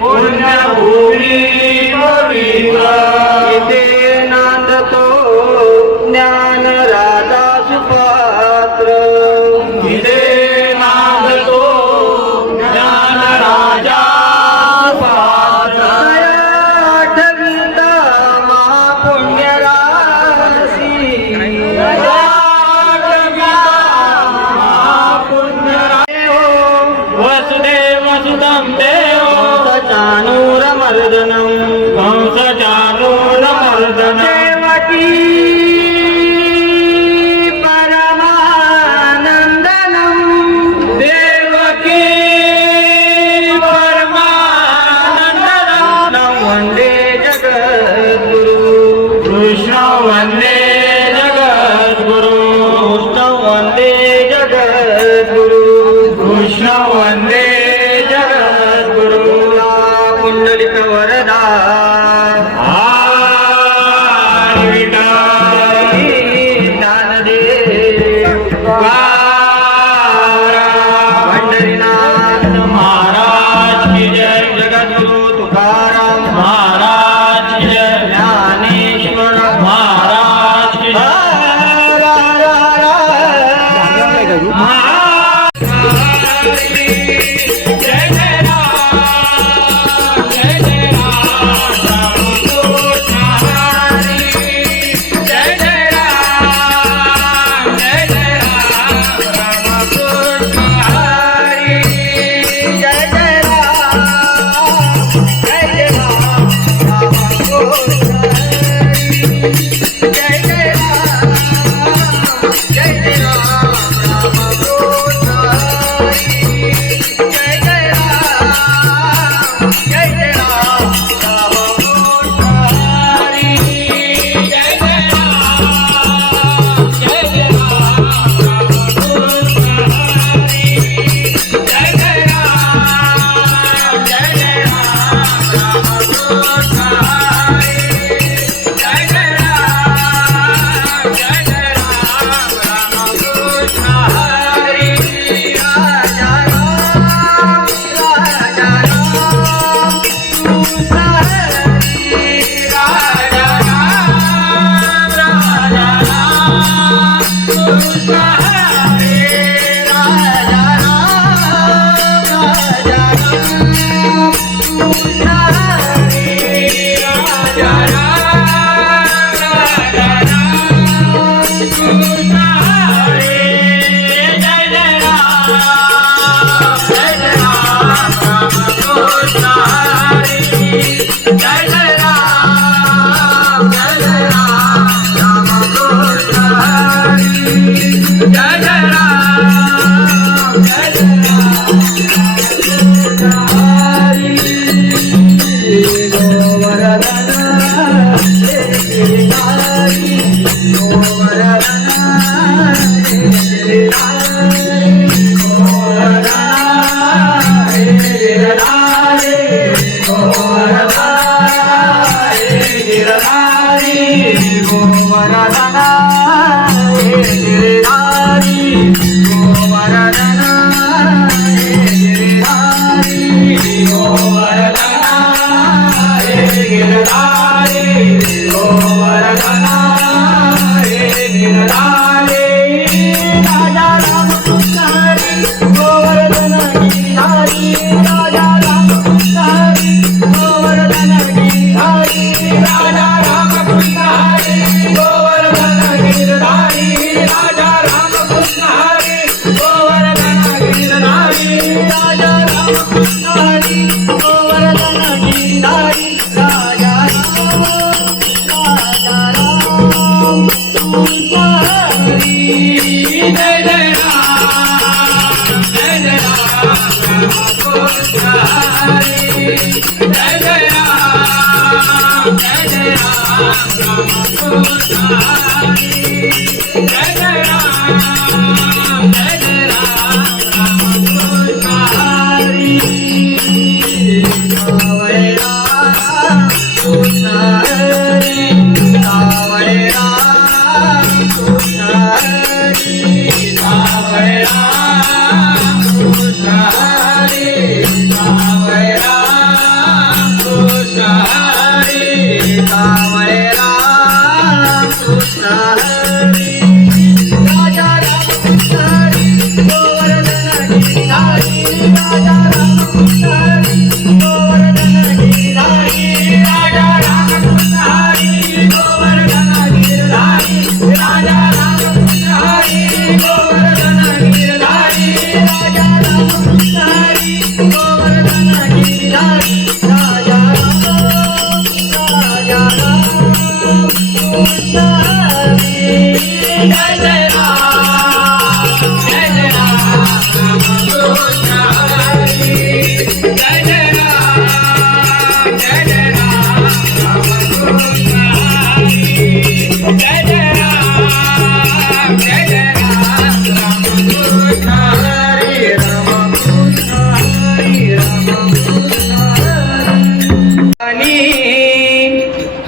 पुण्यभूमी पवित्र इथे नांदतो ज्ञान राजा सुपात्र इथे नांदतो ज्ञान राजा सुपात्र आठविता महापुण्य राशी महापुण्य वसुदेव सुतं देव चाणूरमर्दनं कंस चाणूरमर्दनं देवकी परमानन्दनं देवकी परमानन्दनं वन्दे जगद्गुरु कृष्ण वन्दे जगद्गुरु कृष्ण वन्दे जगद्गुरु कृष्ण वन्दे पुंडलिक वरदा पंढरीनाथ महाराज की जय जगद्गुरु तुकाराम महाराज की जय ज्ञानेश्वर महाराज की जय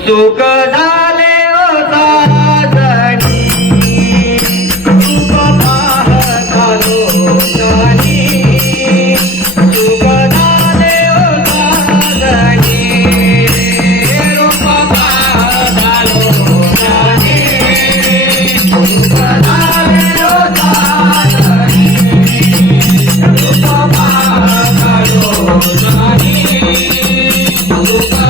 सुख झाले ओ साजणी सुख पाहतालो जाणी सुख झाले ओ साजणी रूप पाहतालो जाणी सुख झाले ओ साजणी रूप पाहतालो जाणी सुख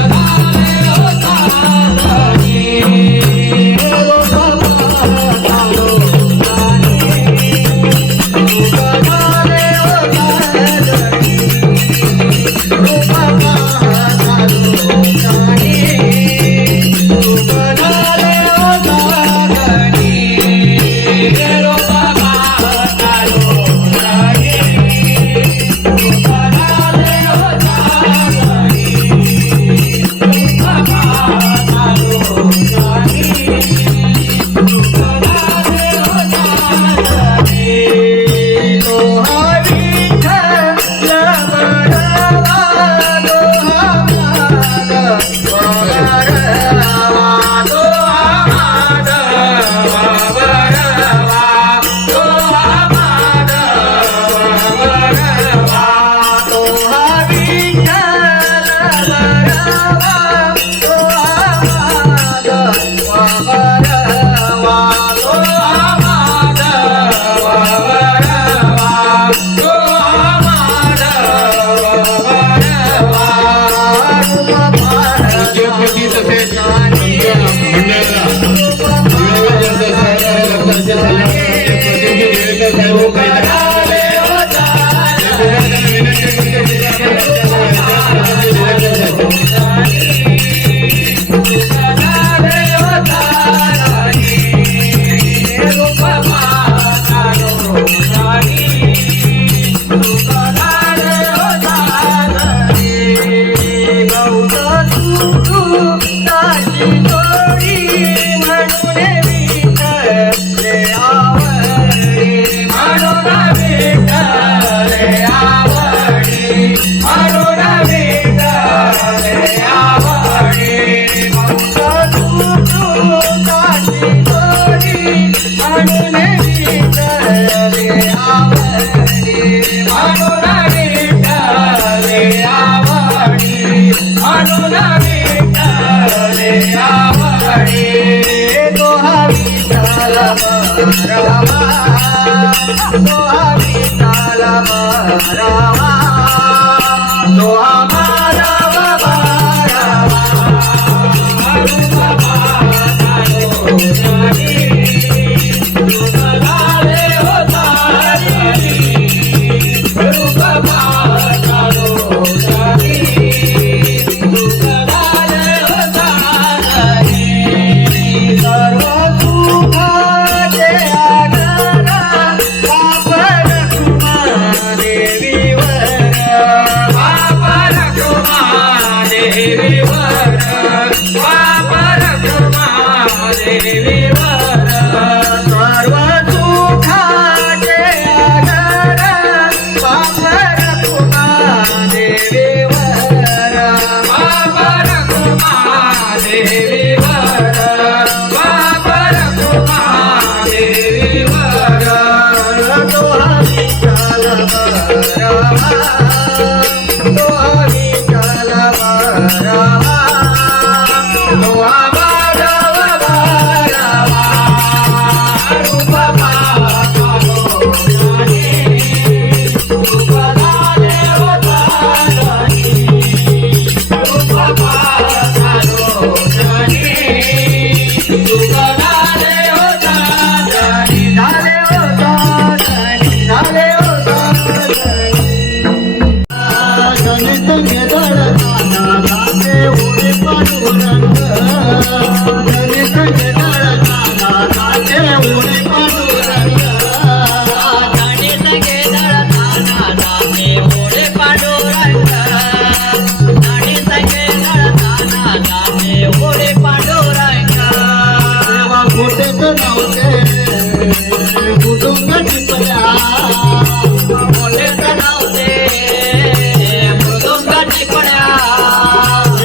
Rama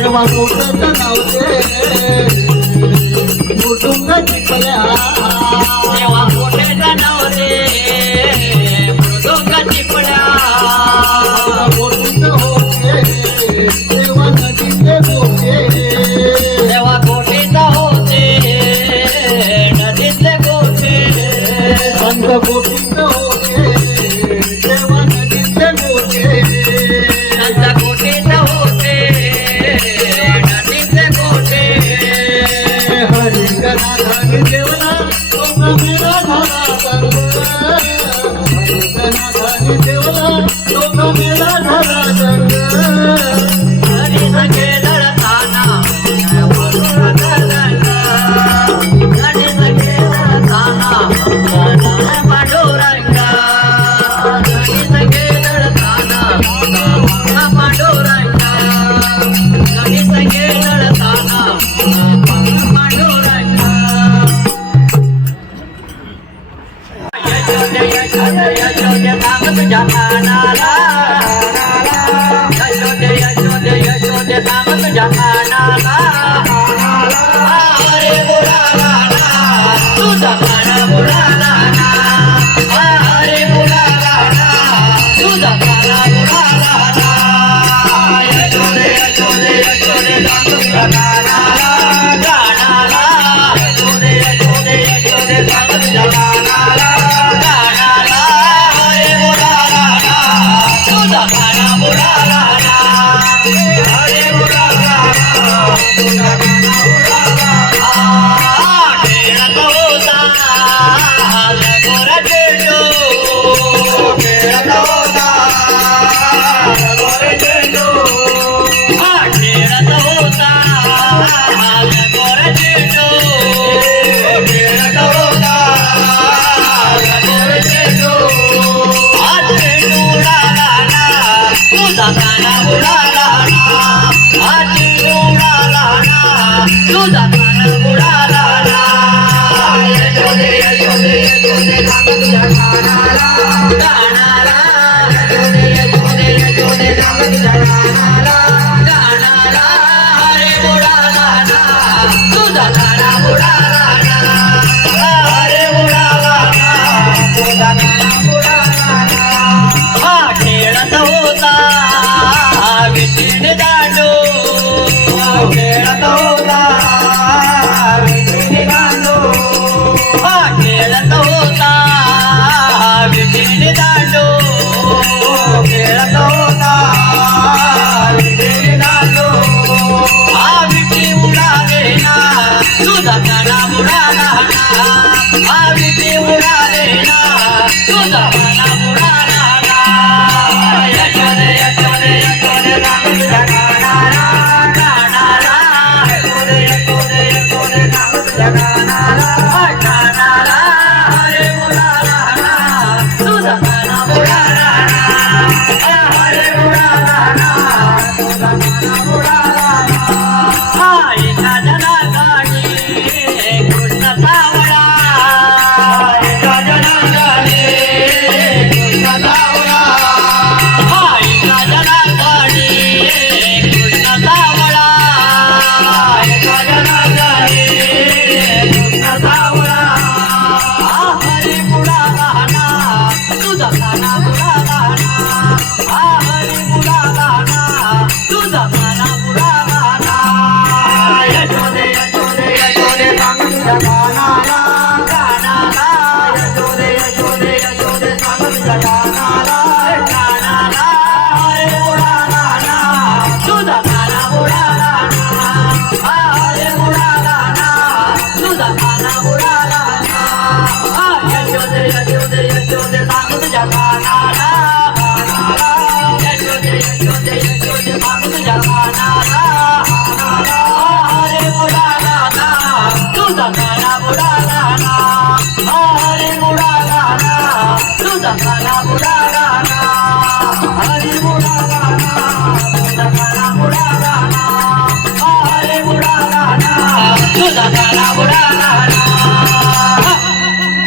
तेव्हा मोठं नावते कुटुंब चिपल्या तेव्हा मोठे नव्हते मृदुंग चिपळ्या गोष्ट होते तेव्हा नदीचे मोठे तेव्हा गोठीत होते नदीतले गोठे संत गोष्ट होते तेव्हा नदीचे मोठे संत गोठीत होते नदीतले गोठे हरिजनाधारी देवला तो मेरा झाला सर्व हरिजनाधारी देवला तो मेरा झाला सर्व हरी सखे दळताना मधुर गगन हरी सखे दळताना पांडुरंग हरी सखे दळताना पांडुरंग हरी सखे दळताना पांडुरंग यशोदे यशोदे यशोदे नाम तुझ्या कानाला यशोदे यशोदे यशोदे नाम तुझ्या कानाला हरे बुडाला ना तुझा काना बुडाला ना हरे बुडाला ना तुझा काना बुडाला ना यशोदे यशोदे यशोदे नाम तुझ्या कानाला कानाला यशोदे यशोदे यशोदे नाम तुझ्या कानाला कानाला हरे बुडाला ना तुझा काना बुडाला ना हरे बुडाला ना तुझा काना बुडाला ना खेळत होता लगोर चेंडू खेळत होता लगोर चेंडू खेळत होता लगोर चेंडू खेळत होता लगोर चेंडू चेंडू उडाला ना तुझा काना बुडाला ना चेंडू उडाला ना तुझा काना बुडाला ना यशोदे यशोदे यशोदे नाम तुझ्या कानाला कानाला यशोदे यशोदे यशोदे नाम तुझ्या कानाला कानाला हरे बुडाला ना तुझा काना बुडाला ना हरे बुडाला ना तुझा काना बुडाला ना खेळत होता विटीने दांडू खेळत होता विटीने दांडू खेळत होता विटीने दांडू खेळत होता विटीने दांडू विटी उडाले ना तुझा काना बुडाला ना विटी उडाले ना तुझा काना बुडाला ना यशोदे यशोदे यशोदे नाम तुझ्या कानाला कानाला यशोदे यशोदे यशोदे नाम तुझ्या कानाला कानाला हरे बुडाला ना तुझा काना बुडाला ना हरे बुडाला ना तुझा काना बुडाला ना एका जनागाडी कृष्ण सावळा एका जनागाडी कृष्ण सावळा एका जनागाडी कृष्ण सावळा एका जनागाडी कृष्ण सावळा हरी बुडाला ना तुझा काना बुडाला ना हरी बुडाला ना तुझा काना बुडाला ना यशोदे यशोदे यशोदे सांग तुझ्या कानाला कानाला यशोदे यशोदे यशोदे सांग तुझ्या कानाला कानाला हरे बुडाला ना तुझा काना बुडाला ना हरे बुडाला ना तुझा काना बुडाला ना यशोदे यशोदे यशोदे सांग तुझ्या कानाला कानाला यशोदे यशोदे यशोदे सांग तुझ्या कानाला कानाला हरे बुडाला ना तुझा काना बुडाला ना हरे बुडाला ना तुझा काना बुडाला ना हरे बुडाला ना तुझा काना बुडाला ना हरे बुडाला ना तुझा काना